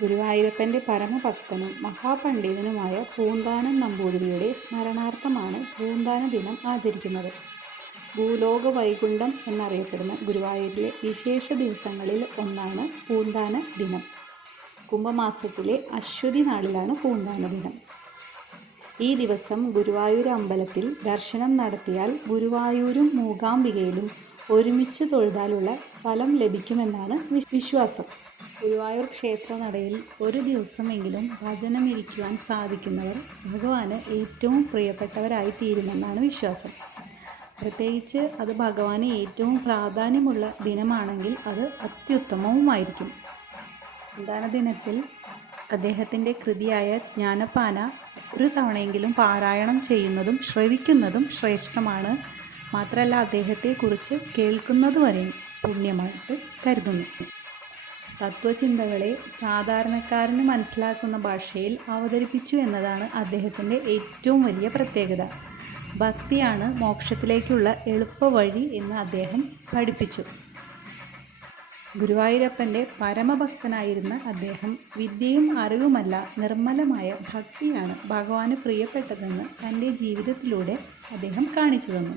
ഗുരുവായൂരപ്പൻ്റെ പരമഭക്തനും മഹാപണ്ഡിതനുമായ പൂന്താനം നമ്പൂതിരിയുടെ സ്മരണാർത്ഥമാണ് പൂന്താന ദിനം ആചരിക്കുന്നത്. ഭൂലോക വൈകുണ്ഠം എന്നറിയപ്പെടുന്ന ഗുരുവായൂരിലെ വിശേഷ ദിവസങ്ങളിൽ ഒന്നാണ് പൂന്താന ദിനം. കുംഭമാസത്തിലെ അശ്വതി നാളിലാണ് പൂന്താന ദിനം. ഈ ദിവസം ഗുരുവായൂർ അമ്പലത്തിൽ ദർശനം നടത്തിയാൽ ഗുരുവായൂരും മൂകാംബികയിലും ഒരുമിച്ച് തൊഴുതാലുള്ള ഫലം ലഭിക്കുമെന്നാണ് വിശ്വാസം. ഗുരുവായൂർ ക്ഷേത്രനടയിൽ ഒരു ദിവസമെങ്കിലും ഭജനമിരിക്കുവാൻ സാധിക്കുന്നവർ ഭഗവാന് ഏറ്റവും പ്രിയപ്പെട്ടവരായി തീരുമെന്നാണ് വിശ്വാസം. പ്രത്യേകിച്ച് അത് ഭഗവാന് ഏറ്റവും പ്രാധാന്യമുള്ള ദിനമാണെങ്കിൽ അത് അത്യുത്തമവുമായിരിക്കും. പൂന്താന ദിനത്തിൽ അദ്ദേഹത്തിൻ്റെ കൃതിയായ ജ്ഞാനപ്പാന ഒരു തവണയെങ്കിലും പാരായണം ചെയ്യുന്നതും ശ്രവിക്കുന്നതും ശ്രേഷ്ഠമാണ്. മാത്രമല്ല അദ്ദേഹത്തെക്കുറിച്ച് കേൾക്കുന്നത് വരെ പുണ്യമായിട്ട് കരുതുന്നു. തത്വചിന്തകളെ സാധാരണക്കാരന് മനസ്സിലാക്കുന്ന ഭാഷയിൽ അവതരിപ്പിച്ചു എന്നതാണ് അദ്ദേഹത്തിൻ്റെ ഏറ്റവും വലിയ പ്രത്യേകത. ഭക്തിയാണ് മോക്ഷത്തിലേക്കുള്ള എളുപ്പവഴി എന്ന് അദ്ദേഹം പഠിപ്പിച്ചു. ഗുരുവായൂരപ്പൻ്റെ പരമഭക്തനായിരുന്ന അദ്ദേഹം വിദ്യയും അറിവുമല്ല നിർമ്മലമായ ഭക്തിയാണ് ഭഗവാന് പ്രിയപ്പെട്ടതെന്ന് തൻ്റെ ജീവിതത്തിലൂടെ അദ്ദേഹം കാണിച്ചു തന്നു.